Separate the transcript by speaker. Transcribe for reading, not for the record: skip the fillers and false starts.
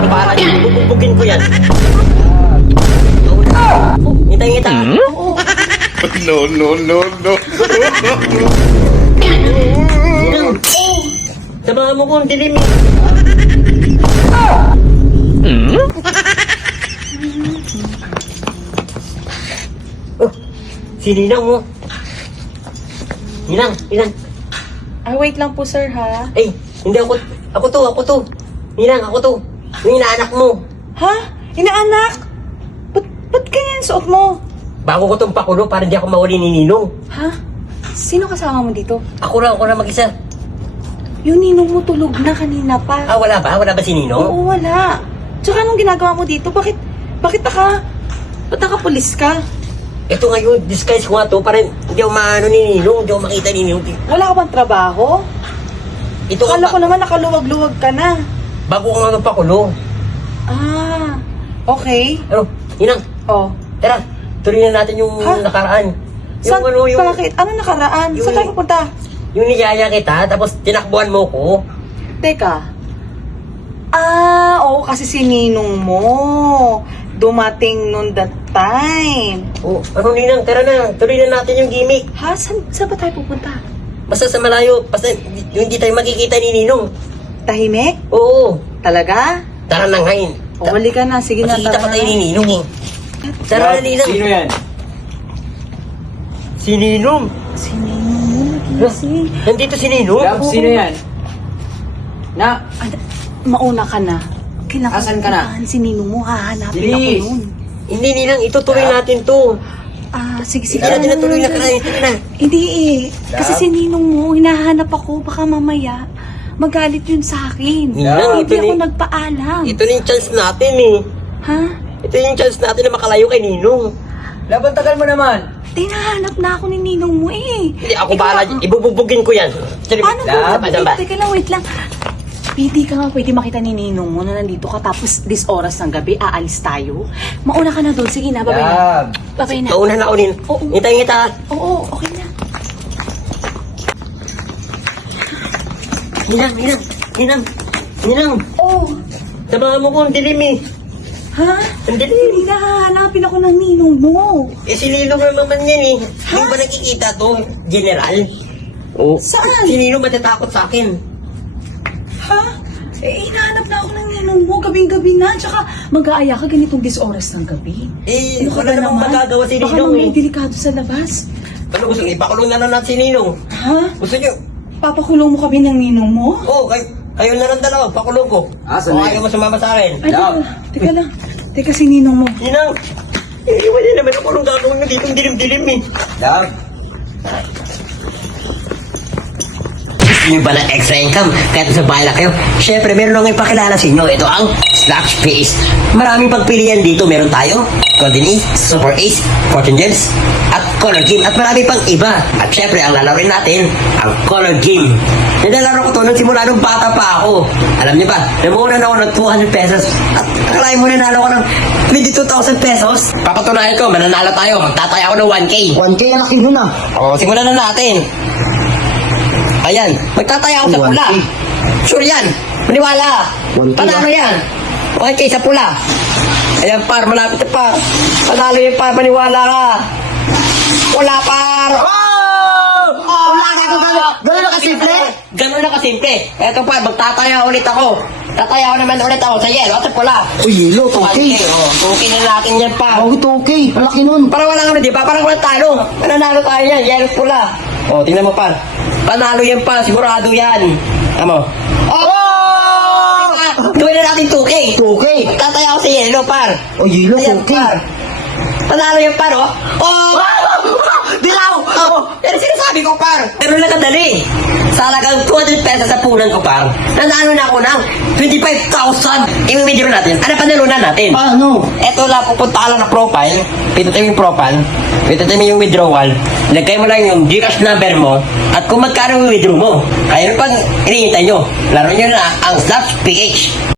Speaker 1: Ako bahala dyan. Bubugin ko yan. Hintayin kita.
Speaker 2: Oo.
Speaker 3: No, no, no, no.
Speaker 1: Ninang. Samahan mo ko ang dilim. Oh, si Ninang mo. Ninang.
Speaker 2: Ay, wait lang po, sir, ha?
Speaker 1: Ay, hindi ako. Ako to. Ninang, ako to. Yung inaanak mo.
Speaker 2: Ha? Inaanak? Ba't ganyan suot mo?
Speaker 1: Bago ko itong pakulo para hindi ako mawali ni Ninong.
Speaker 2: Ha? Sino kasama mo dito?
Speaker 1: Ako na mag-isa.
Speaker 2: Yung ninong mo tulog na kanina pa.
Speaker 1: Ah, wala ba? Wala ba si Ninong?
Speaker 2: Oo, wala. Tsaka anong ginagawa mo dito? Bakit nakapulis ka?
Speaker 1: Ito ngayon, disguise ko nga to para hindi ako maano ni Ninong, hindi ako makita ni Ninong.
Speaker 2: Wala ka bang trabaho?
Speaker 1: Ito
Speaker 2: Akala ko naman nakaluwag-luwag ka na.
Speaker 1: bago ko nga itong pakulo.
Speaker 2: Ah, okay.
Speaker 1: Ano, Ninang,
Speaker 2: Oh.
Speaker 1: tara, tuloy na natin yung
Speaker 2: Ha?
Speaker 1: nakaraan.
Speaker 2: Bakit? Ano nakaraan?
Speaker 1: Yung-
Speaker 2: Saan tayo pupunta?
Speaker 1: Yung niyaya kita, tapos tinakbuhan mo ko.
Speaker 2: Teka. Oo, kasi si ninong mo. Dumating noon that time.
Speaker 1: Oh, ano Ninang, tara na, tuloy na natin yung gimmick.
Speaker 2: Ha? Saan ba tayo pupunta?
Speaker 1: Basta sa malayo, basta hindi tayo makikita ni Ninong.
Speaker 2: Tahimik?
Speaker 1: Oo,
Speaker 2: Talaga?
Speaker 1: tara na ngayon.
Speaker 2: O, huli ka na. Sige na,
Speaker 1: Makikita
Speaker 2: tara
Speaker 1: pa tayo ni
Speaker 2: na.
Speaker 1: Ninong eh. Tara na Ninang.
Speaker 4: Sino yan?
Speaker 1: Si Ninong.
Speaker 2: Si ninong mo, nagising.
Speaker 1: Nandito si Ninong.
Speaker 4: Love, sino yan? Na,
Speaker 2: Mauna ka na. Kailangan
Speaker 4: Asan ka na?
Speaker 2: puntahan si ninong mo. Hahanapin ako
Speaker 4: Bilis.
Speaker 2: noon.
Speaker 1: Hindi Ninang, itutuloy natin to.
Speaker 2: Sige.
Speaker 1: Tara natin na tuloy na kaya. Tara na.
Speaker 2: Hindi eh. Kasi si ninong mo, hinahanap ako. Baka mamaya, magalit yun sa akin.
Speaker 1: Ninang,
Speaker 2: Hindi
Speaker 1: ito
Speaker 2: ako
Speaker 1: ni-
Speaker 2: nagpaalam.
Speaker 1: Ito na yung chance natin eh.
Speaker 2: Ha?
Speaker 1: Ito yung chance natin na makalayo kay Ninong.
Speaker 4: laban tagal mo naman.
Speaker 2: Tinahanap na ako ni ninong mo eh.
Speaker 1: Hindi, ako bahala. Ibubugin ko yan.
Speaker 2: Paano
Speaker 4: Lab,
Speaker 2: ba? Teka lang, wait lang. Pwede makita ni ninong mo na nandito ka tapos this oras ng gabi, aalis tayo. Mauna ka na doon. Sige na, babay na.
Speaker 4: Love.
Speaker 2: Babay na.
Speaker 1: Nauna na ako rin.
Speaker 2: Oo.
Speaker 1: Hintayin kita.
Speaker 2: Oo, okay na.
Speaker 1: Ninang.
Speaker 2: Oh,
Speaker 1: Samahan mo ko ang dilim eh.
Speaker 2: ha?
Speaker 1: Ang dilim.
Speaker 2: Hindi na hahanapin ako ng ninong mo.
Speaker 1: Eh, si Ninong naman yan eh. Hindi ba nakikita to, General? Oo.
Speaker 2: Saan?
Speaker 1: Si Ninong matatakot sa akin.
Speaker 2: Ha? Hinahanap na ako ng ninong mo. Gabing-gabi na. Tsaka mag-aaya ka ganitong this oras ng gabi.
Speaker 1: Eh,
Speaker 2: Ano ka
Speaker 1: wala
Speaker 2: ba
Speaker 1: namang
Speaker 2: naman?
Speaker 1: magagawa si
Speaker 2: Baka
Speaker 1: Ninong
Speaker 2: mamaya
Speaker 1: eh.
Speaker 2: delikado sa labas.
Speaker 1: Ano gusto niyo? Ipakulong na lang natin si Ninong.
Speaker 2: Ha?
Speaker 1: Gusto niyo?
Speaker 2: Papakulong mo kami ng ninong mo?
Speaker 1: Oo, kayo na lang dalawa, pakulong ko.
Speaker 4: Ah,
Speaker 1: O
Speaker 4: sandali.
Speaker 1: ayaw mo sumama sa akin.
Speaker 2: Ay,
Speaker 4: Love.
Speaker 2: teka lang. Teka, si ninong mo.
Speaker 1: Ninang, iwan niya naman ako nung gagawin nyo dito, dilim-dilim eh.
Speaker 4: Love.
Speaker 1: Gusto nyo ba ng extra income kahit sa bahay lang kayo? Siyempre, meron akong ipakilala sa inyo. Ito ang Slash Space. Maraming pagpilian dito. Meron tayo Golden Ace, Super Ace, Fortune Gems, at Color Game. At marami pang iba. At siyempre, ang lalaroin natin, ang Color Game. Nilalaro ko to nung simula nung bata pa ako. Alam niyo ba, namunan ako ng 200 pesos. At akalain mo nanalo ko ng 22,000 pesos. Papatunayan ko, mananalo tayo. Magtataya ako ng 1K.
Speaker 3: 1K ang laki nun ah.
Speaker 1: O, simulan na natin. Ayan, magtataya ako sa pula. Sure yan. Maniwala.
Speaker 3: 1K
Speaker 1: Panalo yan. Okay, sa pula. Ayan, par, malapit na par. Panalo yan, par. Maniwala ka. Wala, par.
Speaker 3: Wala ka ito gano'n na kasimple?
Speaker 1: Ganun na kasimple. Eto, par, magtataya ulit ako. Tataya ako naman ulit ako sa yelo at sa pula.
Speaker 3: Uy, yelo, 2K.
Speaker 1: Okay na natin yan, par.
Speaker 3: Ako 2K, ang laki nun.
Speaker 1: Parang walang ano, di ba? Parang walang talo. Mananalo tayo yan, yellow pula. O, tingnan mo pa. Panalo yan pa, sigurado yan. Amo. Oh! Gawin na natin 2K.
Speaker 3: 2K.
Speaker 1: Tataya ako sa yellow, par.
Speaker 3: O, yelo,
Speaker 1: Ayan,
Speaker 3: 2K.
Speaker 1: par. Panalo yan, par, oh. Oh! Dilaw! Oh! Pero sinasabi ko, par. Pero lang kadali. Sa halagang 200 pesos sa punan ko, par. Nanalo na ako ng 25,000. I-video natin. Ano panalunan natin?
Speaker 3: Paano?
Speaker 1: Eto lang, pupunta ka lang na profile. Pindutin mo yung profile. Pindutin mo yung withdrawal. Lagay mo lang yung Gcash number mo. At kung magkano yung withdraw mo. Kaya pag hinihintay nyo, laro nyo na ang Slash PH.